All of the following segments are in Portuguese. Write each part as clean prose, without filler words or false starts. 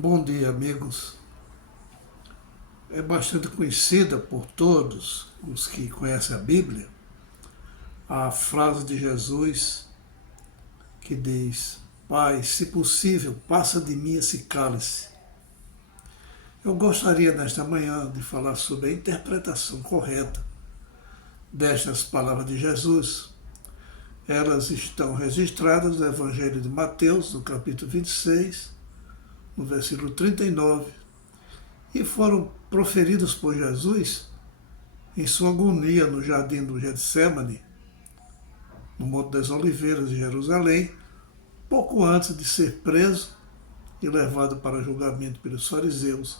Bom dia, amigos. É bastante conhecida por todos os que conhecem a Bíblia a frase de Jesus que diz: Pai, se possível, passa de mim esse cálice. Eu gostaria nesta manhã de falar sobre a interpretação correta destas palavras de Jesus. Elas estão registradas no Evangelho de Mateus, no capítulo 26, no versículo 39, e foram proferidas por Jesus em sua agonia no jardim do Getsemane, no Monte das Oliveiras de Jerusalém, pouco antes de ser preso e levado para julgamento pelos fariseus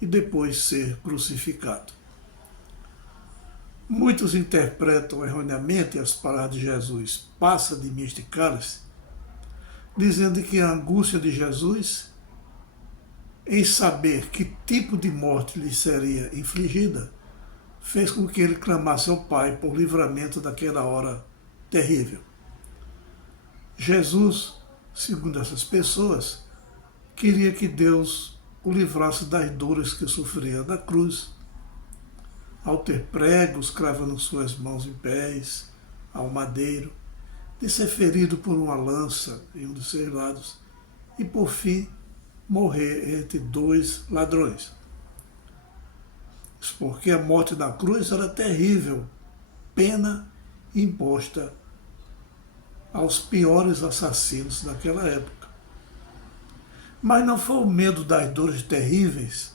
e depois ser crucificado. Muitos interpretam erroneamente as palavras de Jesus, passa de mim este cálice, dizendo que a angústia de Jesus em saber que tipo de morte lhe seria infligida, fez com que ele clamasse ao Pai por livramento daquela hora terrível. Jesus, segundo essas pessoas, queria que Deus o livrasse das dores que sofria na cruz, ao ter pregos cravando suas mãos e pés ao madeiro, de ser ferido por uma lança em um dos seus lados e, por fim, morrer entre dois ladrões. Isso porque a morte na cruz era terrível, pena imposta aos piores assassinos daquela época. Mas não foi o medo das dores terríveis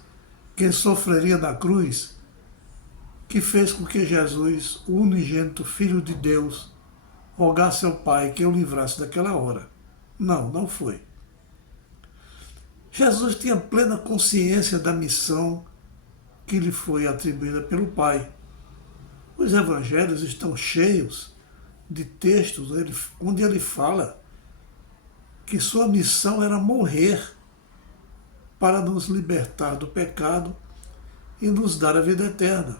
que ele sofreria na cruz que fez com que Jesus, o unigênito Filho de Deus, rogasse ao Pai que o livrasse daquela hora. Não foi. Jesus tinha plena consciência da missão que lhe foi atribuída pelo Pai. Os evangelhos estão cheios de textos onde ele fala que sua missão era morrer para nos libertar do pecado e nos dar a vida eterna.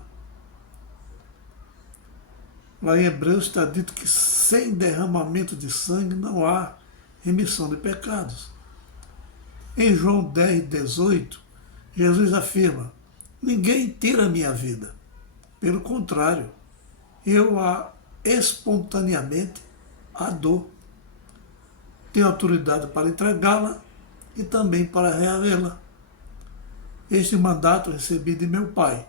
Lá em Hebreus está dito que sem derramamento de sangue não há remissão de pecados. Em João 10, 18, Jesus afirma: ninguém tira a minha vida. Pelo contrário, eu a espontaneamente a dou. Tenho autoridade para entregá-la e também para reavê-la. Este mandato recebi de meu Pai.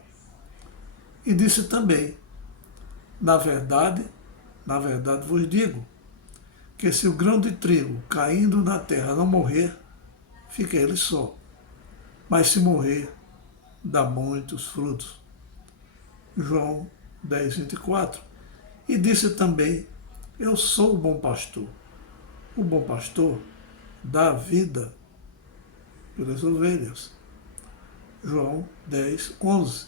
E disse também: na verdade vos digo, que se o grão de trigo caindo na terra não morrer, fica ele só. Mas se morrer, dá muitos frutos. João 10, 24. E disse também: eu sou o bom pastor. O bom pastor dá a vida pelas ovelhas. João 10, 11.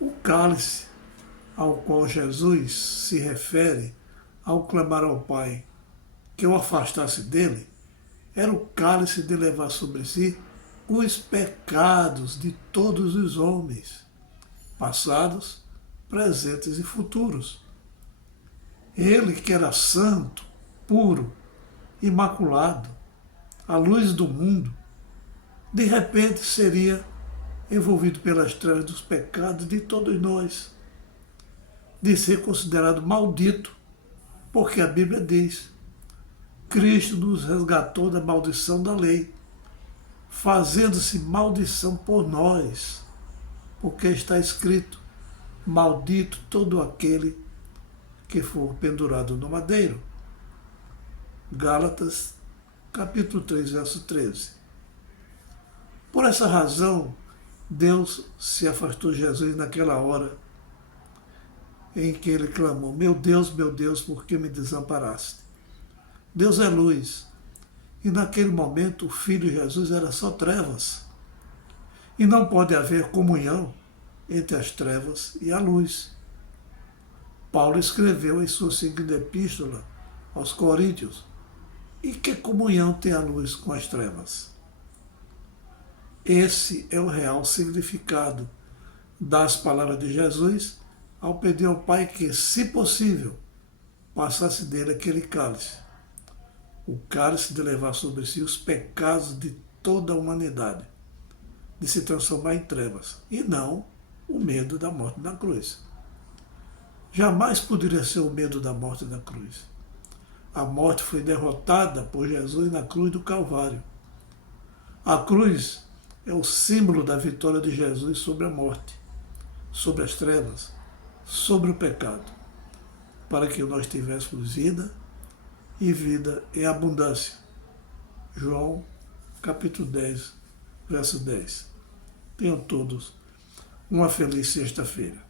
O cálice ao qual Jesus se refere ao clamar ao Pai que o afastasse dele, era o cálice de levar sobre si os pecados de todos os homens, passados, presentes e futuros. Ele que era santo, puro, imaculado, a luz do mundo, de repente seria envolvido pelas trevas dos pecados de todos nós, de ser considerado maldito, porque a Bíblia diz: Cristo nos resgatou da maldição da lei, fazendo-se maldição por nós, porque está escrito: maldito todo aquele que for pendurado no madeiro. Gálatas, capítulo 3, verso 13. Por essa razão, Deus se afastou de Jesus naquela hora em que ele clamou: meu Deus, por que me desamparaste? Deus é luz, e naquele momento o Filho Jesus era só trevas. E não pode haver comunhão entre as trevas e a luz. Paulo escreveu em sua segunda epístola aos Coríntios: e que comunhão tem a luz com as trevas? Esse é o real significado das palavras de Jesus ao pedir ao Pai que, se possível, passasse dele aquele cálice. O cálice de levar sobre si os pecados de toda a humanidade de se transformar em trevas, e não o medo da morte na cruz. Jamais poderia ser o medo da morte na cruz. A morte foi derrotada por Jesus na cruz do Calvário. A cruz é o símbolo da vitória de Jesus sobre a morte, sobre as trevas, sobre o pecado, para que nós tivéssemos vida e vida em abundância. João, capítulo 10, verso 10. Tenham todos uma feliz sexta-feira.